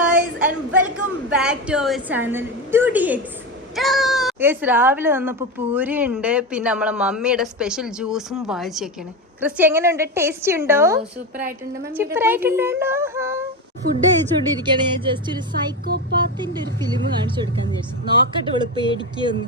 guys and welcome back to our channel DoDX. Guys, രാവിലെ വന്നപ്പോൾ പൂരി ഉണ്ട്, പിന്നെ നമ്മളെ മമ്മിയുടെ സ്പെഷ്യൽ ജ്യൂസും വായിച്ചേക്കാണ്. ക്രിസ്റ്റി എങ്ങനെയുണ്ട്? ടേസ്റ്റി ഉണ്ടോ? സൂപ്പർ ആയിട്ടുണ്ട്. ഫുഡ് കഴിച്ചുകൊണ്ടിരിക്കുകയാണ്. ഞാൻ ജസ്റ്റ് ഒരു സൈക്കോപാത്തിന്റെ ഒരു ഫിലിം കാണിച്ചു കൊടുക്കാന്ന് വിചാരിച്ചു. നോക്കട്ടെ ഇവള് പേടിക്കൊന്ന്.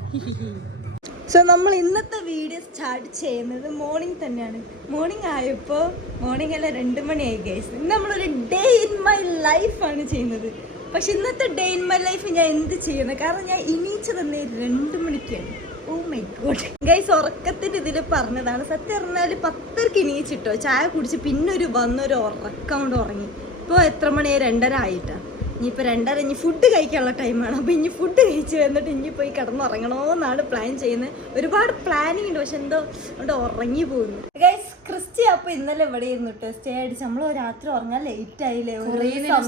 സോ നമ്മൾ ഇന്നത്തെ വീഡിയോ സ്റ്റാർട്ട് ചെയ്യുന്നത് മോർണിംഗ് തന്നെയാണ്. മോർണിംഗ് ആയപ്പോൾ മോർണിംഗ് അല്ല 2 മണിയായി ഗൈസ്. ഇന്ന് നമ്മളൊരു ഡേ ഇൻ മൈ ലൈഫാണ് ചെയ്യുന്നത്. പക്ഷെ ഇന്നത്തെ ഡേ ഇൻ മൈ ലൈഫ് ഞാൻ എന്ത് ചെയ്യുന്നത്? കാരണം ഞാൻ എണീച്ച് തന്നെ 2 മണിക്കാണ്. ഓ മൈ ഗോഡ് ഗൈസ്, ഉറക്കത്തിൻ്റെ ഇതിൽ പറഞ്ഞതാണ്. സത്യം പറഞ്ഞാൽ 10:00 എണീച്ചിട്ടോ, ചായ കുടിച്ച് പിന്നെ വന്നൊരു ഉറക്കം കൊണ്ട് ഉറങ്ങി. ഇപ്പോൾ എത്ര മണിയായി? 2:30 ആയിട്ടാണ്. ഇനിയിപ്പോൾ 2:30 ഇനി ഫുഡ് കഴിക്കാനുള്ള ടൈമാണ്. അപ്പോൾ ഇനി ഫുഡ് കഴിച്ച് വന്നിട്ട് ഇനി പോയി കിടന്നുറങ്ങണമെന്നാണ് പ്ലാൻ ചെയ്യുന്നത്. ഒരുപാട് പ്ലാനിങ് ഉണ്ട്, പക്ഷെ എന്തോ അവിടെ ഉറങ്ങി പോകുന്നു ഗൈസ്. ക്രിസ്റ്റി അപ്പോൾ ഇന്നലെ ഇവിടെ ഇരുന്നു കേട്ടോ, സ്റ്റേ അടിച്ച്. നമ്മൾ രാത്രി ഉറങ്ങാൻ ലേറ്റ് ആയില്ലേ,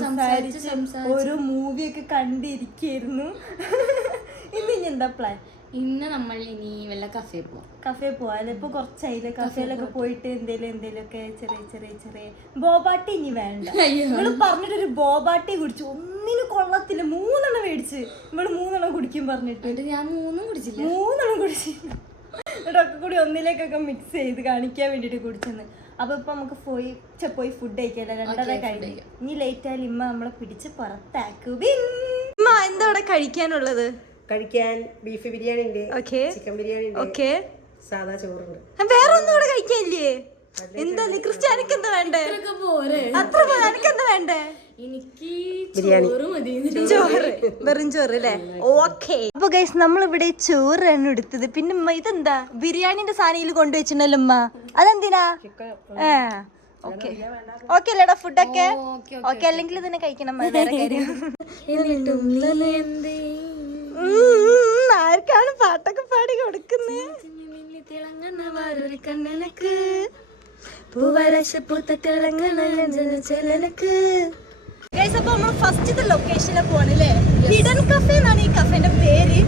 സംസാരിച്ച് ഓരോ മൂവിയൊക്കെ കണ്ടിരിക്കുന്നു. ഇനി എന്താ പ്ലാൻ? ഇന്ന് നമ്മൾ ഇനി വല്ല കഫേ പോവാം അല്ലെ? ഇപ്പൊ കുറച്ചായില്ലേ കഫേലൊക്കെ പോയിട്ട് എന്തേലൊക്കെ ചെറിയ ബോബാട്ടി ഇനി വേണ്ട. ഇവള് പറഞ്ഞിട്ടൊരു ബോബാട്ടി കുടിച്ചു, ഒന്നിനും കൊള്ളത്തില്ല. 3 മേടിച്ച് ഇവള് 3 കുടിക്കും പറഞ്ഞിട്ട് ഞാൻ 3 കുടിച്ചില്ല. 3 കുടിച്ചില്ല. എന്നിട്ടൊക്കെ കൂടി ഒന്നിലേക്കൊക്കെ മിക്സ് ചെയ്ത് കാണിക്കാൻ വേണ്ടിട്ട് കുടിച്ചെന്ന്. അപ്പൊ ഇപ്പൊ നമുക്ക് പോയി ഫുഡ് കഴിക്കല്ലേ? 2:30 കഴിഞ്ഞു. ഇനി ലേറ്റ് ആയാലും ഇമ്മ നമ്മളെ പിടിച്ച് പുറത്താക്കും. എന്താ ഇവിടെ കഴിക്കാനുള്ളത്? കഴിക്കാൻ ബീഫ് ബിരിയാണി ഉണ്ട്, ചിക്കൻ ബിരിയാണി ഉണ്ട്, സാധാ ചോറുണ്ട്. വേറെ ഒന്നും ഇവിടെ കഴിക്കാനില്ലേ? എന്താ ക്രിസ്ത്യാനിക്ക് എന്താ വേണ്ടേ? അത്ര എനിക്കെന്താ വേണ്ടേ? എനിക്ക് ചോറ്, വെറും ചോറ് അല്ലേ? ഓക്കെ. അപ്പൊ ഗൈസ് നമ്മളിവിടെ ചോറാണ് എടുത്തത്. പിന്നെ ഇതെന്താ ബിരിയാണിന്റെ സാധനം കൊണ്ടുവച്ചിട്ടുണ്ടല്ലോ ഉമ്മ, അതെന്തിനാ? ഓക്കെ അല്ലേടാ ഫുഡൊക്കെ? ഓക്കെ അല്ലെങ്കിൽ ഇതിനെ കഴിക്കണം. വേറെ കാര്യം ആർക്കാണ് പാട്ടൊക്കെ പാടി കൊടുക്കുന്നത്? അപ്പൊ നമ്മൾ ഫസ്റ്റ് ലൊക്കേഷനിൽ പോവാണല്ലേ? ഹിഡൻ കഫേ എന്നാണ് ഈ കഫേന്റെ പേര്.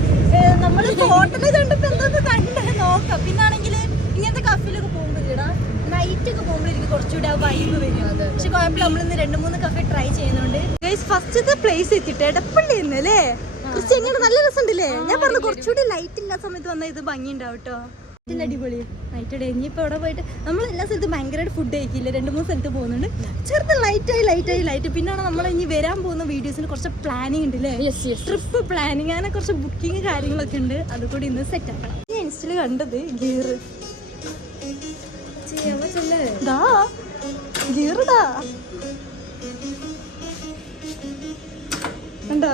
നമ്മൾ ഹോട്ടലിൽ കണ്ടപ്പോ എന്തൊക്കെ കണ്ട് നോക്കാം. പിന്നാണെങ്കിൽ ഇങ്ങനത്തെ കഫേയിലൊക്കെ പോകുമ്പോഴാ നൈറ്റ് ഒക്കെ പോകുമ്പോൾ എനിക്ക് കുറച്ചുകൂടെ വൈബ് വരും. പക്ഷെ കുഴപ്പമില്ല, നമ്മളിന്ന് 2-3 കഫേ ട്രൈ ചെയ്യുന്നുണ്ട്. ഫസ്റ്റത്തെ പ്ലേസ് എത്തിയിട്ട് എടപ്പള്ളി അല്ലേ? ക്രിസ്ത്യാനിയുടെ നല്ല രസമുണ്ടല്ലേ? ഞാൻ പറഞ്ഞു കുറച്ചുകൂടി ലൈറ്റ് ഇല്ലാത്ത സമയത്ത് വന്നാൽ ഇത് ഭംഗി ഉണ്ടാവും കേട്ടോ. അടിപൊളി നൈറ്റ് ഡേ. ഇനിയിപ്പോൾ അവിടെ പോയിട്ട് നമ്മൾ എല്ലാ സ്ഥലത്തും ഭയങ്കരമായിട്ട് ഫുഡ് കഴിക്കില്ല. 2-3 സ്ഥലത്ത് പോകുന്നുണ്ട്. ചെറുത് ലൈറ്റ്. പിന്നാണ് നമ്മൾ ഇനി വരാൻ പോകുന്ന വീഡിയോസിന് കുറച്ച് പ്ലാനിങ് ഉണ്ട് അല്ലേ? ട്രിപ്പ് പ്ലാനിങ്, അങ്ങനെ കുറച്ച് ബുക്കിങ് കാര്യങ്ങളൊക്കെ ഉണ്ട്. അതുകൂടി ഇന്ന് സെറ്റ് ആക്കണം. ഞാൻ ഇൻസ്റ്റയിൽ കണ്ടത് ഗിയറ് ഉണ്ടോ?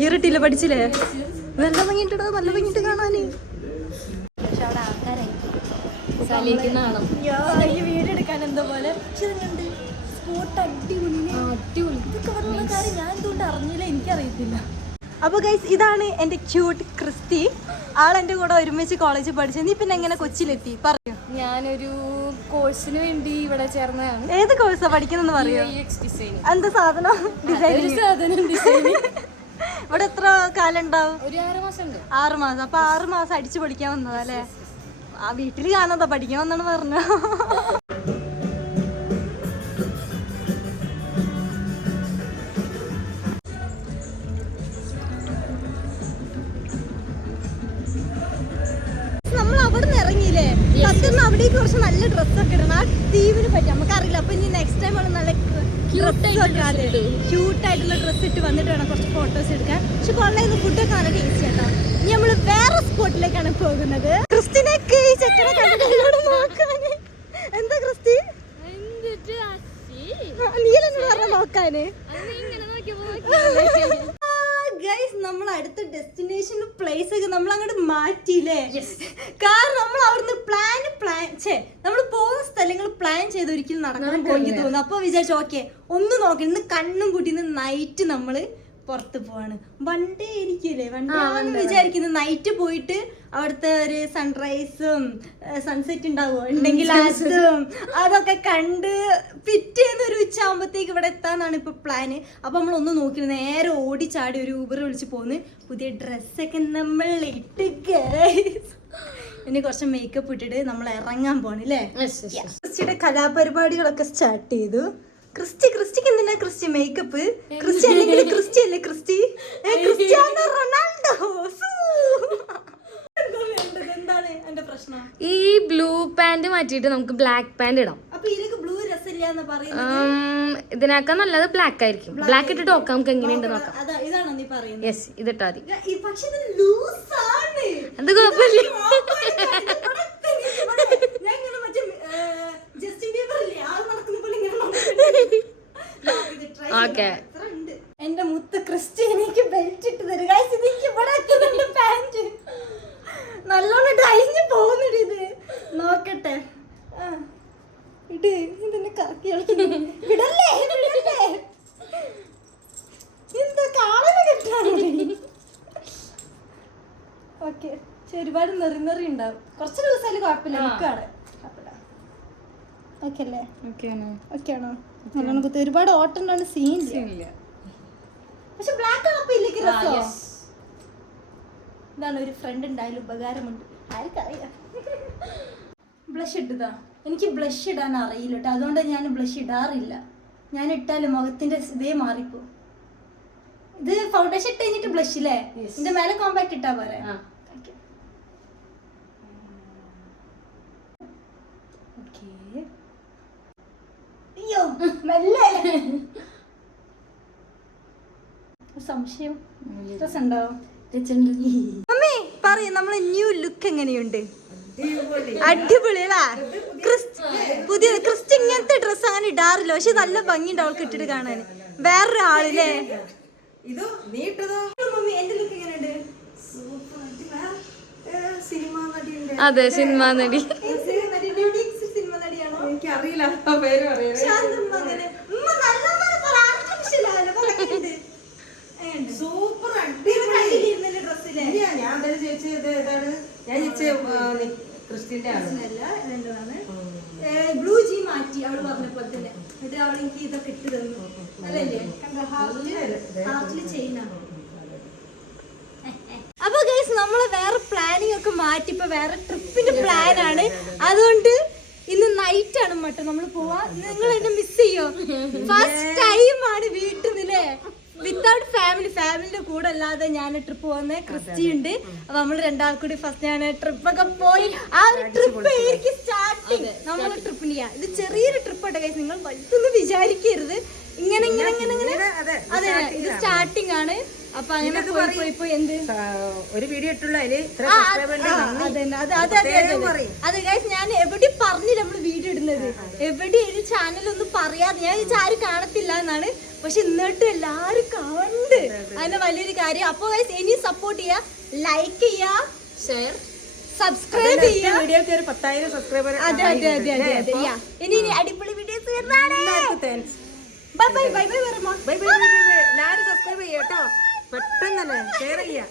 ഗിയറിട്ടില്ല, പഠിച്ചില്ലേ? നല്ല ഭംഗിട്ടോ, നല്ല ഭംഗിട്ട് കാണാന്. വീഡിയോ എടുക്കാൻ എന്തോ പോലെ. സ്പോട്ട് അടിപൊളി. ഞാൻ എന്തുകൊണ്ട് അറിഞ്ഞില്ല, എനിക്കറിയത്തില്ല. അപ്പോൾ ഗൈസ്, ഇതാണ് എൻ്റെ ക്യൂട്ട് ക്രിസ്റ്റി. ആളെൻ്റെ കൂടെ ഒരുമിച്ച് കോളേജിൽ പഠിച്ചത്. നീ പിന്നെ എങ്ങനെ കൊച്ചിയിലെത്തി? പറയൂ. ഞാനൊരു കോഴ്സിന് വേണ്ടി ഇവിടെ ചേർന്നതാണ്. ഏത് കോഴ്സാ പഠിക്കുന്നതെന്ന് പറയോ? എന്താ സാധനം? ഡിസൈനിങ്. ഇവിടെ എത്ര കാലം ഉണ്ടാവും? ഒരു 6 മാസം ഉണ്ട്. 6 മാസം. അപ്പൊ 6 മാസം അടിച്ചു പഠിക്കാൻ വന്നതാ അല്ലേ? ആ വീട്ടിൽ കാണാതാ, പഠിക്കാൻ വന്നാണ് പറഞ്ഞു. നമ്മൾ അവിടെ നിന്ന് ഇറങ്ങിയില്ലേ? സത്യം അവിടേക്ക് കുറച്ച് നല്ല ഡ്രസ്സൊക്കെ ഇടണം. ആ തീമിന് പറ്റും, നമുക്കറിയില്ല. അപ്പൊ ഇനി നെക്സ്റ്റ് ടൈം ആണ് നല്ല ക്യൂട്ടായിട്ടുള്ള ഡ്രസ്സ് ഇട്ട് വന്നിട്ട് വേണം കുറച്ച് ഫോട്ടോസ് എടുക്കാൻ. പക്ഷെ കൊള്ളായിരുന്നു, ഫുഡൊക്കെ നല്ല ടേസ്റ്റ് കേട്ടോ. ഇനി നമ്മള് വേറെ സ്പോട്ടിലേക്കാണ് പോകുന്നത്. ക്രിസ്റ്റിനൊക്കെ ഈ ചെക്കനെ കണ്ടിട്ട് നോക്കാന്. എന്താ ക്രിസ്റ്റി നീലെന്ന് പറഞ്ഞ നോക്കാന്? ഗൈസ്, നമ്മൾ അടുത്ത ഡെസ്റ്റിനേഷൻ പ്ലേസ് ഒക്കെ നമ്മൾ അങ്ങോട്ട് മാറ്റിയില്ലേ? കാരണം നമ്മൾ അവിടുന്ന് നമ്മൾ പോകുന്ന സ്ഥലങ്ങൾ പ്ലാൻ ചെയ്ത് ഒരിക്കലും നടക്കണം പോയി തോന്നുന്നു. അപ്പൊ വിചാരിച്ചു ഓക്കെ ഒന്ന് നോക്കി ഇന്ന് കണ്ണും കൂട്ടി നൈറ്റ് നമ്മള് പുറത്ത് പോവാണ്. വണ്ടേ ഇരിക്കൂലേ? വണ്ടേ വിചാരിക്കുന്നത് നൈറ്റ് പോയിട്ട് അവിടുത്തെ ഒരു സൺറൈസും സൺസെറ്റ് ഉണ്ടാവുമോ ഉണ്ടെങ്കിൽ അതും അതൊക്കെ കണ്ട് പിറ്റേന്ന് ഒരു ഉച്ച ആകുമ്പോഴത്തേക്ക് ഇവിടെ എത്താന്നാണ് ഇപ്പൊ പ്ലാന്. അപ്പൊ നമ്മൾ ഒന്ന് നോക്കി നേരെ ഓടിച്ചാടി ഒരു ഊബർ വിളിച്ച് പോന്ന് പുതിയ ഡ്രസ്സൊക്കെ നമ്മൾ ഇട്ട് ഇനി കുറച്ച് മേക്കപ്പ് ഇട്ടിട്ട് നമ്മൾ ഇറങ്ങാൻ പോണ് അല്ലേ? ക്രിസ്റ്റിയുടെ കലാപരിപാടികളൊക്കെ സ്റ്റാർട്ട് ചെയ്തു. ക്രിസ്റ്റിക്ക് എന്തിനാ ക്രിസ്റ്റി മേക്കപ്പ്? ക്രിസ്റ്റി അല്ലെങ്കിൽ ക്രിസ്റ്റി അല്ലേ ക്രിസ്റ്റി? Cristiano Ronaldo. എന്താണ് എന്റെ പ്രശ്നം? ഈ ബ്ലൂ പാന്റ് മാറ്റിയിട്ട് നമുക്ക് ബ്ലാക്ക് പാന്റ് ഇടാം. അപ്പൊ ഇതിലേക്ക് ബ്ലൂ രസമില്ലാന്ന് പറയുന്നത്? ഇതിനേക്കാൾ നല്ലത് ബ്ലാക്ക് ആയിരിക്കും. ബ്ലാക്ക് ഇട്ടിട്ട് നോക്കാം നമുക്ക് എങ്ങനെയുണ്ട് നോക്കാം. ഇതാണോ നീ പറയുന്നത്? യെസ്, ഇതിട്ടാ മതി. പക്ഷെ ഇത് ലൂസാണ്. അത് കുഴപ്പമില്ല. ഞാൻ ഇങ്ങനെ മറ്റേ ജസ്റ്റിൻ ബീബർ ഇല്ലേ ആൾ നടക്കുന്ന പോലെ ഇങ്ങനെ. ഓക്കെ, എന്റെ മുത്ത് ക്രിസ്റ്റി എനിക്ക് ബെൽറ്റ് ഇട്ട് തരുക. പാന്റ് നല്ലോണം ഡൈഞ്ഞ് പോകുന്നുണ്ട്. ഇത് നോക്കട്ടെ. ഇട് ഇതെന്നെ കറക്കി വിടല്ലേ എന്താ കാളനെ കെട്ടാണ്. ഓക്കെ, ഒരുപാട് നെറി ഉണ്ടാവും. കുറച്ച് ദിവസമായാലും കുഴപ്പമില്ല. എനിക്കാണ് ഓക്കെ അല്ലേ? ഓക്കെ ആണോ? നല്ലോണം കുത്തി. ഒരുപാട് ഓട്ടം സീൻ ഇല്ല. പക്ഷെ ബ്ലാക്ക് ആപ്പ് ഇല്ലെങ്കിൽ രസമോ? ഇതാണ് ഒരു ഫ്രണ്ട് ഉണ്ടായാലും ഉപകാരമുണ്ട്. ആർക്കറിയാം. ബ്ലഷ് ഇട്ടതാ. എനിക്ക് ബ്ലഷ് ഇടാൻ അറിയില്ല കേട്ടോ. അതുകൊണ്ട് ഞാൻ ബ്ലഷ് ഇടാറില്ല. ഞാൻ ഇട്ടാലും മുഖത്തിന്റെ ഇതേ മാറിപ്പോ. ഇത് ഫൗണ്ടേഷൻ ഇട്ട് കഴിഞ്ഞിട്ട് ബ്ലഷ് ഇല്ലേ? ഇതിന്റെ മേലെ കോമ്പാക്ട് ഇട്ടാ പോരെ? അയ്യോ മെല്ലെ. സംശയം രസമുണ്ടാവും. മമ്മി പറയും നമ്മളെ ന്യൂ ലുക്ക് എങ്ങനെയുണ്ട്? അടിപൊളി അല്ലേ? പുതിയ ക്രിസ്റ്റി ഇങ്ങനത്തെ ഡ്രസ്സ് അങ്ങനെ ഇടാറില്ല. പക്ഷെ നല്ല ഭംഗിയുണ്ട് അവൾക്ക് ഇട്ടിട്ട് കാണാൻ. വേറൊരു ആളില്ലേ? മമ്മി എന്റെ ലുക്ക് എങ്ങനെയുണ്ട്? അതെ, സിനിമ നടി. സിനിമ നടിയാണോ? എനിക്കറിയില്ല പേര് പറയാ. സൂപ്പർ ഞാൻ ചോദിച്ചത് ഏതാണ്? ഞാൻ ക്രിസ്ത്യന്റെ ബ്ലൂ ജി മാറ്റി അവള് പറഞ്ഞപ്പോൾ തന്നെ. ഇത് അവൾ എനിക്ക് ഇതൊക്കെ ഇട്ട് തന്നു അല്ലല്ലേ? ഹാർട്ടില് ചെയിനാണ്. അപ്പൊ ഗൈസ് നമ്മള് വേറെ പ്ലാനിങ് ഒക്കെ മാറ്റി ഇപ്പൊ വേറെ ട്രിപ്പിന്റെ പ്ലാൻ ആണ്. അതുകൊണ്ട് ഇന്ന് നൈറ്റ് ആണ് മട്ടോ നമ്മൾ പോവാ. നിങ്ങൾ എന്നെ മിസ് ചെയ്യോ? ഫസ്റ്റ് ടൈം ആണ് വീട്ടിൽ നിന്നേ വിത്തൗട്ട് ഫാമിലിന്റെ കൂടെ അല്ലാതെ ഞാൻ ട്രിപ്പ് പോകുന്നത്. ക്രിസ്റ്റി ഉണ്ട്. അപ്പൊ നമ്മള് രണ്ടാൾക്കൂടി ഫസ്റ്റ് ഞാൻ ട്രിപ്പൊക്കെ പോയി ആ ഒരു ട്രിപ്പ് ആയിരിക്കും സ്റ്റാർട്ടിങ്. നമ്മള് ട്രിപ്പിന് ചെയ്യാം. ഇത് ചെറിയൊരു ട്രിപ്പ് ആട്ടെ ഗൈസ്. നിങ്ങൾ വലുതൊന്നും വിചാരിക്കരുത്. ഇങ്ങനെ ഇങ്ങനെ ഇങ്ങനെ ഇങ്ങനെ അതെ, ഇത് സ്റ്റാർട്ടിങ് ആണ്. അപ്പൊ അങ്ങനെ പോയി എന്ത് ഒരു വീഡിയോ ഇട്ടുള്ള അതെ ഗൈസ്, ഞാൻ എവിടെ പറഞ്ഞില്ല നമ്മള് വീഡിയോ ഇടുന്നത്. എവിടെ ഒരു ചാനലൊന്നും പറയാതെ ഞാൻ ആരും കാണത്തില്ല എന്നാണ്. പക്ഷെ എന്നിട്ട് എല്ലാരും കണ്ട് അതിന് വലിയൊരു കാര്യം. അപ്പൊ ഗൈസ് ഇനി സപ്പോർട്ട് ചെയ്യാ, ലൈക്ക് ചെയ്യാ, ഷെയർ, സബ്സ്ക്രൈബ് ചെയ്യാ. വീഡിയോക്ക് ഒരു 10,000 സബ്സ്ക്രൈബർ. അതെ. ഇനി അടിപൊളി വീഡിയോസ് വരുന്നതാണ്. Bye bye bye bye. എല്ലാവരും സബ്സ്ക്രൈബ് ചെയ്യാട്ടോ. പെട്ടെന്നല്ലേ ഷെയർ ചെയ്യാം.